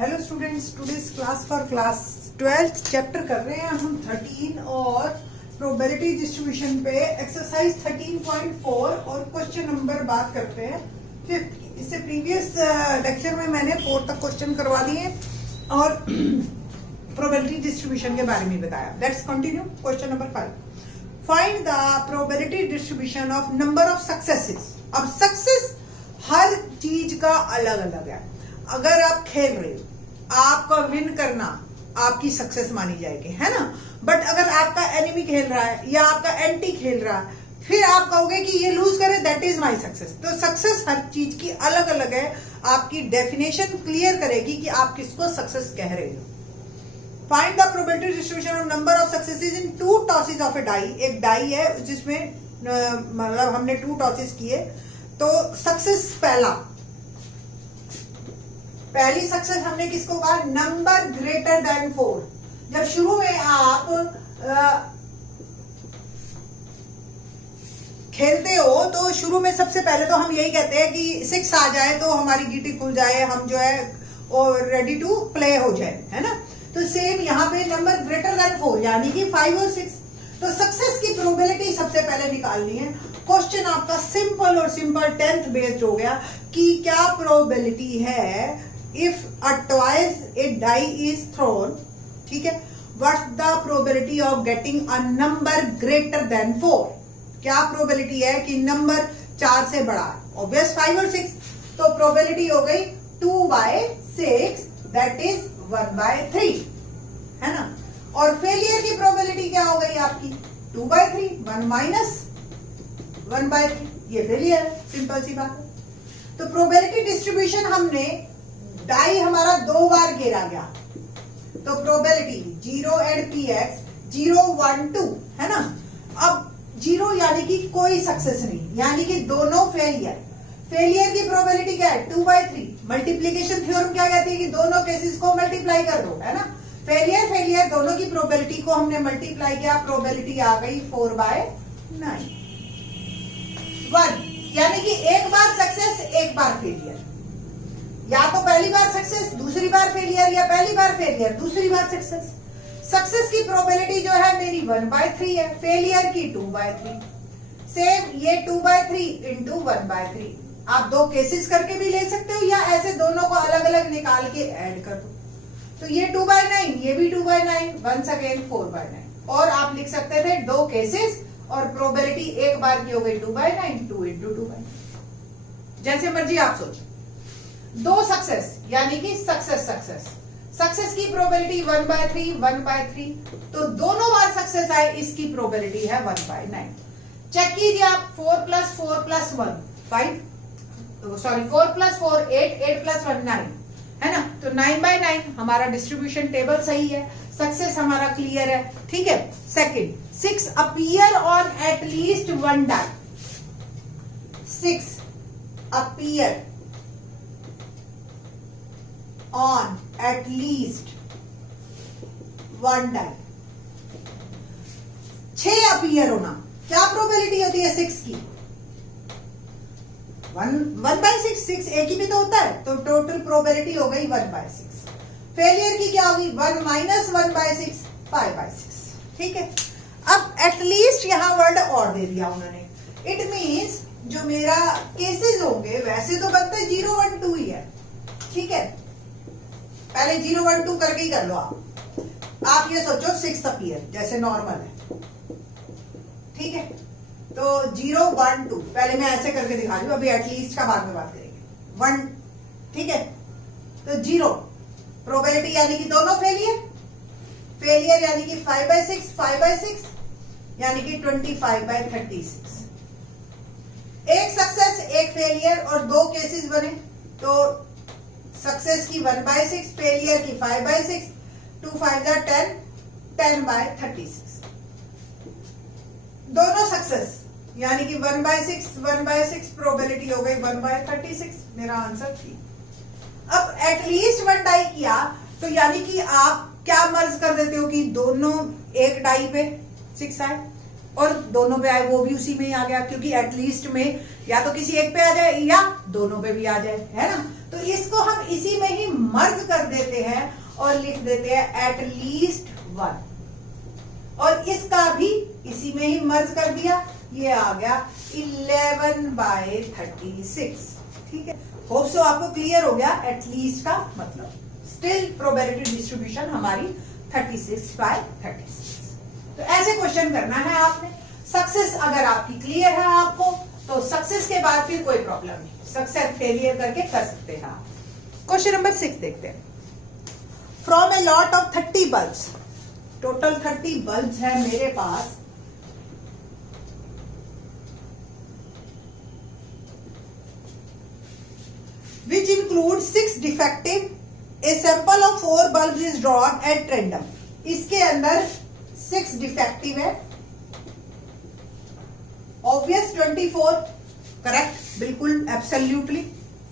Hello students, today's class for class 12th chapter कर रहे हैं हम 13 और प्रोबेबिलिटी डिस्ट्रीब्यूशन पे एक्सरसाइज 13.4 और क्वेश्चन नंबर बात करते हैं 5th। इससे प्रीवियस लेक्चर में मैंने 4 तक क्वेश्चन करवा दिए और प्रोबेबिलिटी डिस्ट्रीब्यूशन के बारे में बताया। Let's continue question number 5। Find the probability distribution of number of successes. अब सक्सेस हर चीज का अलग अलग है। अगर आप खेल रहे हो, आपका विन करना आपकी सक्सेस मानी जाएगी, है ना। बट अगर आपका एनिमी खेल रहा है या आपका एंटी खेल रहा है, फिर आप कहोगे कि ये लूज करे, दैट इज माय सक्सेस। तो सक्सेस हर चीज की अलग अलग है। आपकी डेफिनेशन क्लियर करेगी कि आप किसको सक्सेस कह रहे हो। Find the probability distribution of number of successes in 2 tosses of a die. एक डाई है जिसमें मतलब हमने 2 टॉसेस किए, तो सक्सेस पहली सक्सेस हमने किसको कहा? Number greater than 4। जब शुरू में आप खेलते हो तो शुरू में सबसे पहले तो हम यही कहते हैं कि 6 आ जाए तो हमारी गीटी खुल जाए, हम जो है और रेडी टू प्ले हो जाए, है ना। तो सेम यहाँ पे नंबर ग्रेटर देन 4 यानी कि 5 और 6। तो सक्सेस की प्रोबेबिलिटी सबसे पहले निकालनी है। क्वेश्चन आपका सिंपल और सिंपल 10th बेस्ड हो गया कि क्या प्रोबेबिलिटी है if a twice a die is thrown, ठीक है, what's the probability of getting a number greater than 4। क्या प्रोबेबिलिटी है कि नंबर 4 से बड़ा है? ऑब्वियस 5 और 6। तो प्रोबेबिलिटी हो गई 2/6, दैट इज 1/3, है ना। और फेलियर की प्रोबेबिलिटी क्या हो गई आपकी? 2/3, 1 माइनस 1/3, ये फेलियर है। सिंपल सी बात है। तो प्रोबेबिलिटी डिस्ट्रीब्यूशन हमने डाई हमारा 2 बार घेरा गया, तो प्रोबेबिलिटी 0 एंड px 0 1 2, है ना। अब 0 यानी कि कोई सक्सेस नहीं, यानी कि दोनों फेलियर। फेलियर की प्रोबेबिलिटी क्या है? 2/3। मल्टीप्लीकेशन थ्योरम क्या कहती है कि दोनों केसेस को मल्टीप्लाई कर दो, है ना। फेलियर दोनों की प्रोबेबिलिटी को हमने मल्टीप्लाई किया, प्रोबेबिलिटी आ गई 4/9। 1 यानी कि एक बार सक्सेस एक बार फेलियर, या तो पहली बार सक्सेस दूसरी बार फेलियर, या पहली बार फेलियर दूसरी बार सक्सेस। सक्सेस की प्रोबेबिलिटी जो है मेरी 1/3 है, फेलियर की 2/3। सेम ये 2/3 इंटू 1/3। आप 2 केसेस करके भी ले सकते हो, या ऐसे दोनों को अलग अलग निकाल के ऐड कर दो। तो ये 2/9, ये भी 2/9, वंस अगेन 4/9। और आप लिख सकते थे 2 केसेस और प्रोबेबिलिटी एक बार की हो गई 2/9, 2 इंटू 2/9। जैसे मर्जी आप सोचो। 2 सक्सेस यानी कि सक्सेस की प्रोबेबिलिटी 1/3, 1/3, तो दोनों बार सक्सेस आए, इसकी प्रोबेबिलिटी है 1/9। चेक कीजिए आप, 4 + 4 + 1 5, सॉरी 4 + 4 8, 8 + 1 9, है ना। तो 9/9 हमारा डिस्ट्रीब्यूशन टेबल सही है, सक्सेस हमारा क्लियर है, ठीक है। Second, 6 appear on at least 1 die. 6 appear on at least 1 die। 6 appear होना, क्या प्रोबेबिलिटी होती है 6 की? 1/6, 6 एक ही भी तो होता है, तो टोटल प्रोबेबिलिटी हो गई 1/6। फेलियर की क्या होगी? 1 माइनस 1/6, 5/6, ठीक है। अब एटलीस्ट यहां वर्ड और दे दिया उन्होंने। इट मीन्स जो मेरा केसेस होंगे वैसे तो बनते 0 1 2 ही है, ठीक है। पहले 0 1 2 करके ही कर लो आप ये सोचो 6 अपीयर जैसे नॉर्मल है, ठीक है। तो 0 1 2 पहले मैं ऐसे करके दिखा रही हूं, अभी एटलीस्ट का बाद में बात करेंगे। 1, ठीक है। तो 0 प्रोबेबिलिटी यानी कि दोनों फेलियर यानी कि 5/6, 5/6 यानी कि 25/36। एक सक्सेस एक फेलियर और 2 केसेस बने, तो सक्सेस की 1/6, फेलियर की 5/6, 2 5 10, 10/36। दोनों सक्सेस यानी कि 1/6 प्रोबेबिलिटी हो गई 1/36। मेरा आंसर थी। अब एटलीस्ट 1 डाई किया, तो यानी कि आप क्या मर्ज कर देते हो कि दोनों एक डाई पे 6 आए। और दोनों पे आए वो भी उसी में ही आ गया, क्योंकि एटलीस्ट में या तो किसी एक पे आ जाए या दोनों पे भी आ जाए, है ना। तो इसको हम इसी में ही मर्ज कर देते हैं और लिख देते हैं एटलीस्ट 1, और इसका भी इसी में ही मर्ज कर दिया, ये आ गया 11/36। ठीक है, होप सो आपको क्लियर हो गया एटलीस्ट का मतलब। स्टिल प्रोबेबिलिटी डिस्ट्रीब्यूशन हमारी 36/36। तो ऐसे क्वेश्चन करना है आपने। सक्सेस अगर आपकी क्लियर है आपको, तो सक्सेस के बाद फिर कोई प्रॉब्लम नहीं, सक्सेस फेलियर करके कर सकते हैं आप। क्वेश्चन नंबर 6 देखते हैं। From a lot of 30 bulbs, total 30 bulbs है मेरे पास, which include 6 defective, a sample of 4 bulbs is drawn at random। इसके अंदर 6 डिफेक्टिव है, ऑब्वियस 24 करेक्ट, बिल्कुल absolutely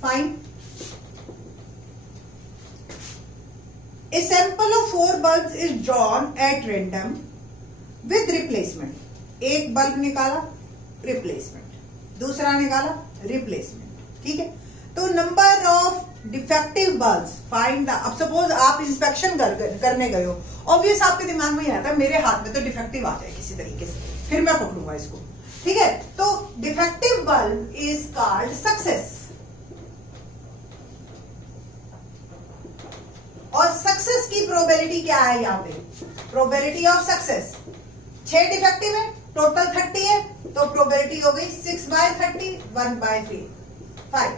fine. A sample of 4 bulbs is drawn at random with replacement। एक bulb निकाला, replacement, दूसरा निकाला, रिप्लेसमेंट। ठीक है, तो number of defective bulbs find the. अब सपोज आप इंस्पेक्शन करने गए हो, ऑब्वियस आपके दिमाग में ही आता है मेरे हाथ में तो डिफेक्टिव आ जाए किसी तरीके से, फिर मैं पकड़ूंगा इसको। ठीक है, तो defective bulb is called success, और सक्सेस की प्रोबेबिलिटी क्या है यहाँ पे, प्रोबेबिलिटी ऑफ सक्सेस। 6 डिफेक्टिव है, टोटल 30 है, तो प्रोबेबिलिटी हो गई 6/30, 1/5।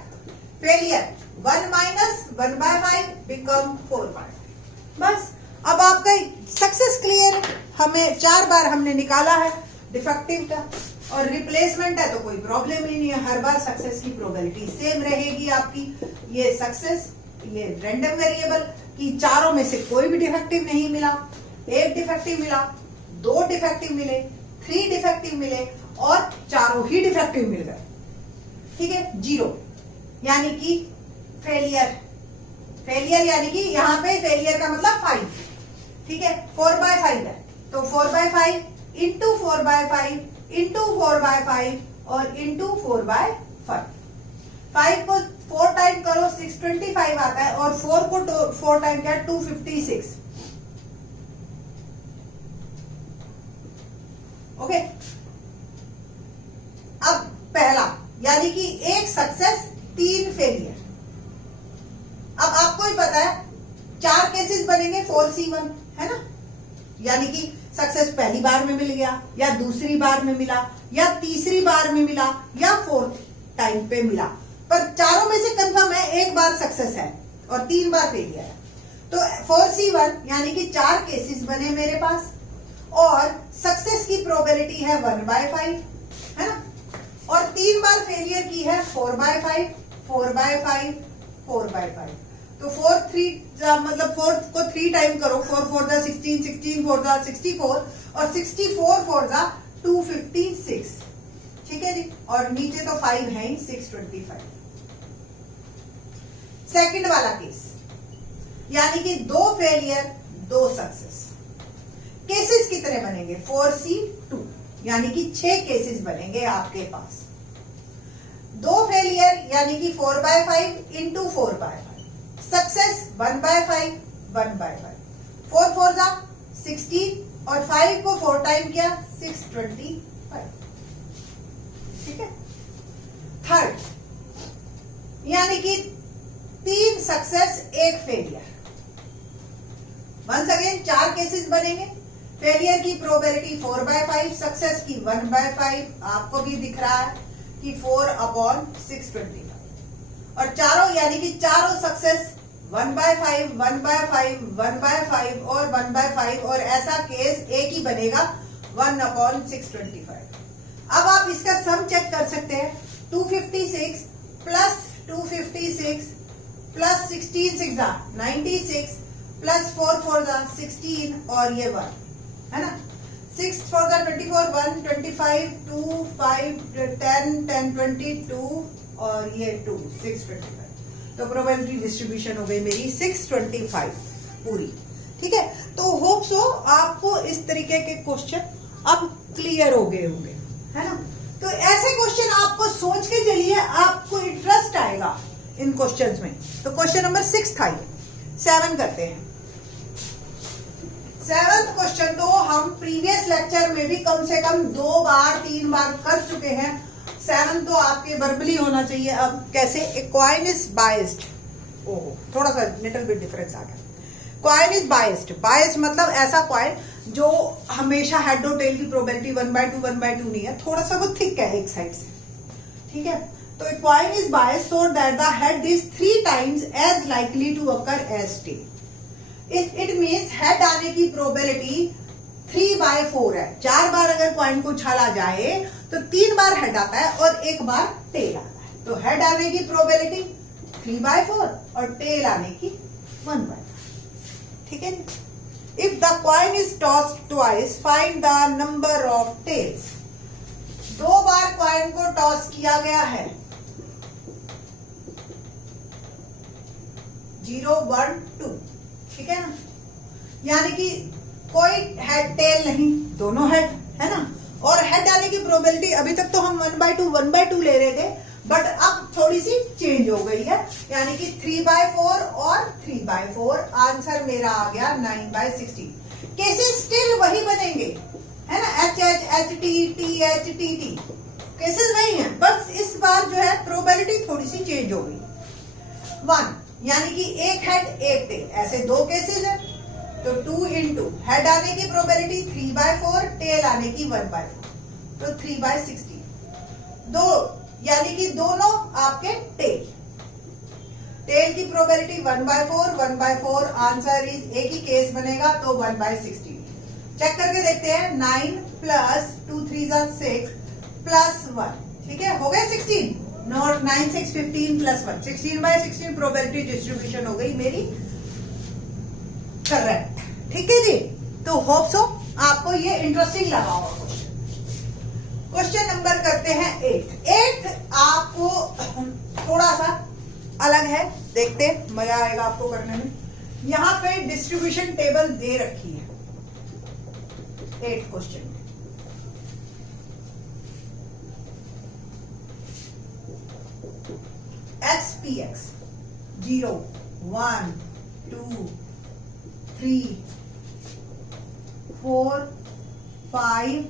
Failure 1 - 1/5 become 4/5। बस, अब आपका सक्सेस क्लियर है, हमें 4 बार हमने निकाला है डिफेक्टिव का, और रिप्लेसमेंट है तो कोई प्रॉब्लम ही नहीं है, हर बार सक्सेस की प्रोबेबिलिटी सेम रहेगी आपकी। ये सक्सेस, ये रैंडम वेरिएबल कि चारों में से कोई भी डिफेक्टिव नहीं मिला, एक डिफेक्टिव मिला, 2 डिफेक्टिव मिले, 3 डिफेक्टिव मिले, और चारों ही डिफेक्टिव मिल गए। ठीक है, 0 यानी कि फेलियर, फेलियर यानी कि यहां पे फेलियर का मतलब 5। ठीक है, 4/5 है, तो 4/5 इंटू 4/5 इंटू 4/5 और इंटू 4/5। 5 को 4 टाइम करो 625 आता है, और 4 को 4 टाइम क्या 256। ओके, अब पहला यानी कि एक सक्सेस 3 फेलियर। अब आपको ही पता है 4 केसेस बनेंगे 4C1, है ना, यानी कि सक्सेस पहली बार में मिल गया, या दूसरी बार में मिला, या तीसरी बार में मिला, या 4th टाइम पे मिला, पर चारों में से कंफर्म है एक बार सक्सेस है और 3 बार फेलियर है। तो 4C1 यानी कि 4 केसेस बने मेरे पास, और सक्सेस की प्रोबेबिलिटी है 1/5, है ना, और 3 बार फेलियर की है 4/5, 4/5, 4/5। तो 4 को 3 टाइम करो, 4 4 जा 16, 16 4 जा 64, और 64 4 जा 256। ठीक है जी, और नीचे तो 5 है ही, 625। सेकंड वाला केस यानी कि 2 फेलियर 2 सक्सेस। केसेस कितने बनेंगे 4C2, यानी कि 6 केसेस बनेंगे आपके पास। 2 फेलियर यानी कि 4/5 इंटू 4/5, सक्सेस 1/5, 1/5, 4 4 जा 16, और 5 को 4 टाइम किया 625। ठीक है, थर्ड यानी कि 3 success 1 failure. Once again 4 cases बनेंगे, फेलियर की प्रोबेबिलिटी 4/5, सक्सेस की 1/5, आपको भी दिख रहा है कि 4/625, और चारों यानी कि चारों सक्सेस 1/5, 1/5, 1/5 और 1/5, और ऐसा केस एक ही बनेगा 1/625। अब आप इसका सम चेक कर सकते हैं, 256 प्लस 256 प्लस 16 6 जा 96 प्लस 4 4 जा 16, और ये 1 है ना, 6 4 जा 24, 1 25 2 5 10 10 22, और ये 2 625। तो प्रोबेबिलिटी डिस्ट्रीब्यूशन हो गई मेरी 625 पूरी। ठीक है, तो होप सो आपको इस तरीके के क्वेश्चन अब क्लियर हो गए होंगे, है ना। तो ऐसे क्वेश्चन आपको सोच के चलिए, आपको इंटरेस्ट आएगा इन क्वेश्चंस में। तो क्वेश्चन नंबर 6 था ये। 7 करते हैं। 7th क्वेश्चन तो हम प्रीवियस लेक्चर में भी कम से कम 2 बार 3 बार कर चुके हैं। 7 तो आपके वर्बली होना चाहिए। अब कैसे? ए कॉइन इज बाइस्ड। ओहो, थोड़ा सा लिटिल बिट डिफरेंस आ गया। Coin is biased. बाइस्ड मतलब ऐसा कॉइन जो हमेशा हेड और टेल की प्रोबेबिलिटी 1/2 नहीं है, थोड़ा सा वो थिक है एक साइड से, ठीक है। तो a coin is biased so that the head is 3 times as likely to occur as tail. It means head आने की प्रोबेबिलिटी 3/4 है। 4 बार अगर कॉइन को उछाला जाए तो 3 बार हेड आता है और 1 बार टेल आता है। तो हेड आने की प्रोबेबिलिटी 3/4 और टेल आने की 1/4, ठीक है। If the coin is tossed twice find the number of tails. 2 बार कॉइन को टॉस किया गया है, 0 1 2, ठीक है ना। यानी कि कोई हेड टेल नहीं, दोनों हेड, है ना। और हेड आने की प्रोबेबिलिटी अभी तक तो हम 1/2 ले रहे थे, बट अब थोड़ी सी चेंज हो गई है, यानी कि 3/4 और 3/4। आंसर मेरा आ गया 9/16। केसेस स्टिल वही बनेंगे, है ना। HH, HT, TH, TT cases वही हैं, बस इस बार जो है प्रोबेबिलिटी थोड़ी सी चेंज हो गई। 1 यानी कि एक हेड एक टेल, ऐसे 2 केसेस है। तो 2 into हेड आने की प्रोबेबिलिटी 3/4, टेल आने की 1/4, तो 3/16। 2 यानी कि दोनों आपके टेल। टेल की प्रोबेबिलिटी 1/4, 1/4। आंसर इज एक ही केस बनेगा, तो 1/16। चेक करके देखते हैं। 9 + 2 3 6 + 1, ठीक है, हो गए 16। 9 6 15 + 1, 16/16 प्रोबेबिलिटी डिस्ट्रीब्यूशन हो गई मेरी करेक्ट, ठीक है जी। तो होप सो आपको ये इंटरेस्टिंग लगा होगा। क्वेश्चन नंबर करते हैं 8 आपको थोड़ा सा अलग है, देखते हैं, मजा आएगा आपको करने में। यहां पे डिस्ट्रीब्यूशन टेबल दे रखी है 8 क्वेश्चन में। XPX 0 1 2 3 4 5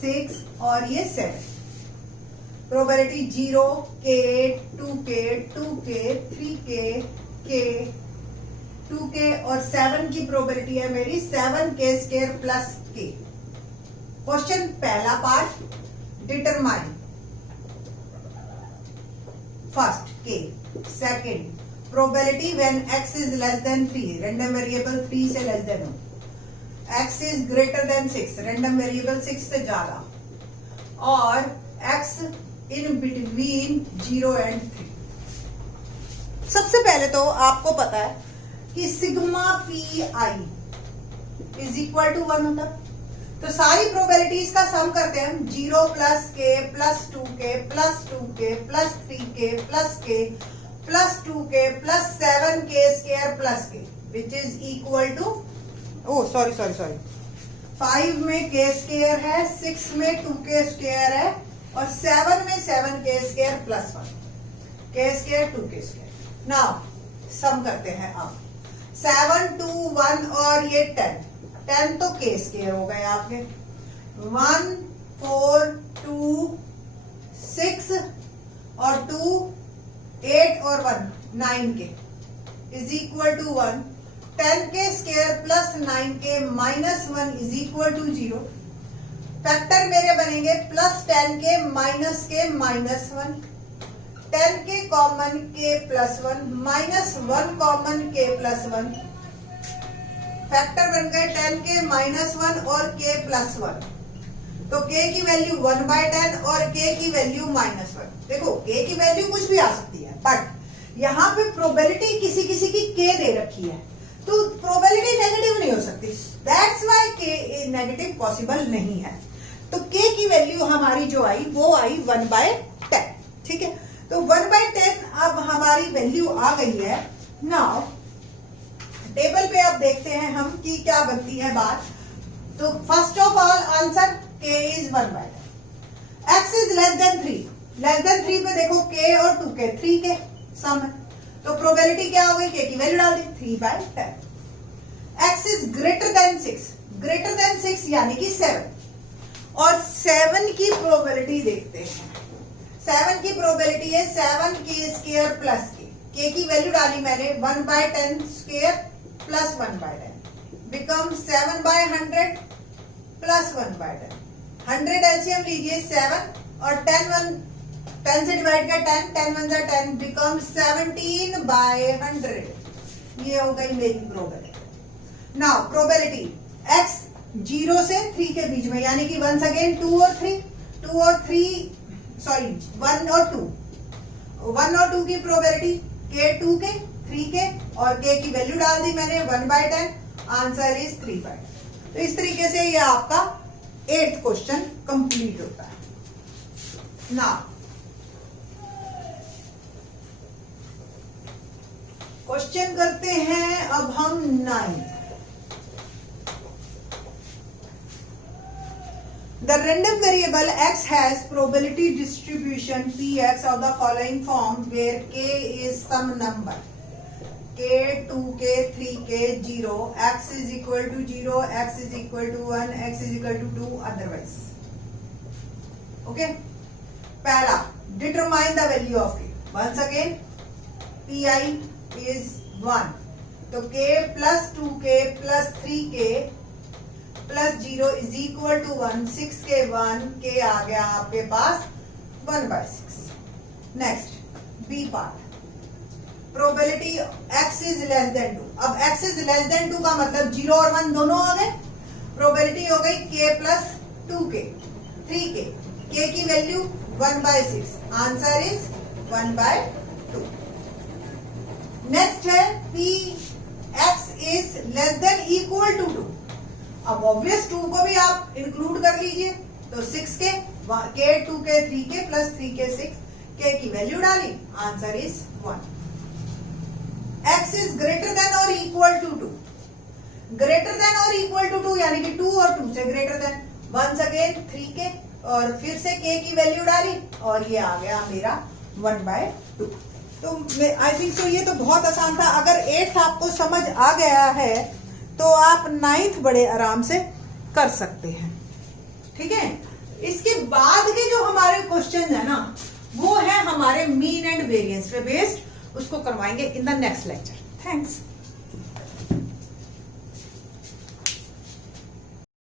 6 और ये 7। Probability 0, K, 2K, 2K, 3K, K, 2K और 7 की प्रोबेबिलिटी है मेरी 7K² + K। क्वेश्चन पहला part, determine first K, second probability when x is less then 3, random variable 3 से लेस देन हो, x is greater than 6, random variable 6 से ज्यादा, और x इन बिटवीन 0 and 3। सबसे पहले तो आपको पता है कि sigma P I is equal to 1 होता है। तो सारी प्रोबेबिलिटीज का सम करते हैं हम। 0 + K + 2K + 2K + 3K + K + 2K + 7K² + K which is equal to, sorry 5 में K² है, 6 में 2K² है और 7 में 7K² + 1, K², 2K²। Now some करते हैं अब। 7 2 1 और ये 10 तो K² हो गए आपके। 1 4 2 6 और 2 8 और 1 9K is equal to 1। 10K² + 9K - 1 is equal to 0। Factor मेरे बनेंगे +10K - K -1, 10K common K + 1 -1 common K + 1। Factor बन गए 10K - 1 और K + 1। तो K की वैल्यू 1/10 और K की वैल्यू -1। देखो K की वैल्यू कुछ भी आ सकती है, बट यहाँ पे प्रोबेबिलिटी किसी किसी की K दे रखी है, तो प्रोबेबिलिटी नेगेटिव नहीं हो सकती। That's why K negative possible नहीं है। तो K की वैल्यू हमारी जो आई वो आई 1/10, ठीक है। तो 1/10 अब हमारी वैल्यू आ गई है। नाउ टेबल पे अब देखते हैं हम कि क्या बनती है बात। तो first of all answer k is 1/10. x is less than 3. Less than 3 पे देखो k और 2k 3k सम है, तो प्रोबेबिलिटी क्या हो गई, k की वैल्यू डाल दी 3/10. x is greater than 6. Greater than 6 यानी कि 7, और 7 की प्रोबेबिलिटी देखते हैं. 7 की प्रोबेबिलिटी है 7k² प्लस k की वैल्यू डाली मैंने 1/10² प्लस 1/10 बिकम 7/100 प्लस 1/10. 100 एलसीएम लीजिए 7 और 10 से डिवाइड किया 10 1 जा 10 बिकम 17/100. ये हो गई मेरी प्रोबेबिलिटी. नाउ प्रोबेबिलिटी x 0 से 3 के बीच में, यानी कि वंस अगेन 1 और 2 की प्रोबेबिलिटी k 2k 3k और k की वैल्यू डाल दी मैंने 1/10. Answer is 3/10. तो इस तरीके से ये आपका 8th क्वेश्चन कंप्लीट होता है. नाउ क्वेश्चन करते हैं अब हम 9th. The random variable x has probability distribution px of the following form where k is some number k 2k 3k 0 x is equal to 0 x is equal to 1 x is equal to 2 otherwise. Okay, पहला determine the value of k. Once again pi is 1, तो k plus 2k plus 3k plus 0 is equal to 1. 6 के 1 के आ गया आपके पास 1/6. Next B part, probability x is less than 2. अब x is less than 2 का मतलब 0 और 1 दोनों आ गए. प्रोबेबिलिटी हो गई k plus 2k 3k. k की वैल्यू 1/6. Answer is 1/2. नेक्स्ट है p x is less than equal to 2. अब ऑब्वियस 2 को भी आप इंक्लूड कर लीजिए, तो 6k k 2k 3k plus 3k 6 k की वैल्यू डाली. Answer is 1. x is greater than और इक्वल टू 2. ग्रेटर देन और इक्वल टू 2 यानी कि 2 और 2 से greater than. Once again 3k और फिर से k की वैल्यू डाली और ये आ गया मेरा 1/2. तो आई थिंक सो ये तो बहुत आसान था. अगर 8th आपको समझ आ गया है तो आप 9th बड़े आराम से कर सकते हैं. ठीक है, इसके बाद के जो हमारे क्वेश्चन है ना, वो है हमारे मीन एंड वेरिएंस पे बेस्ड. उसको करवाएंगे in the next lecture. Thanks.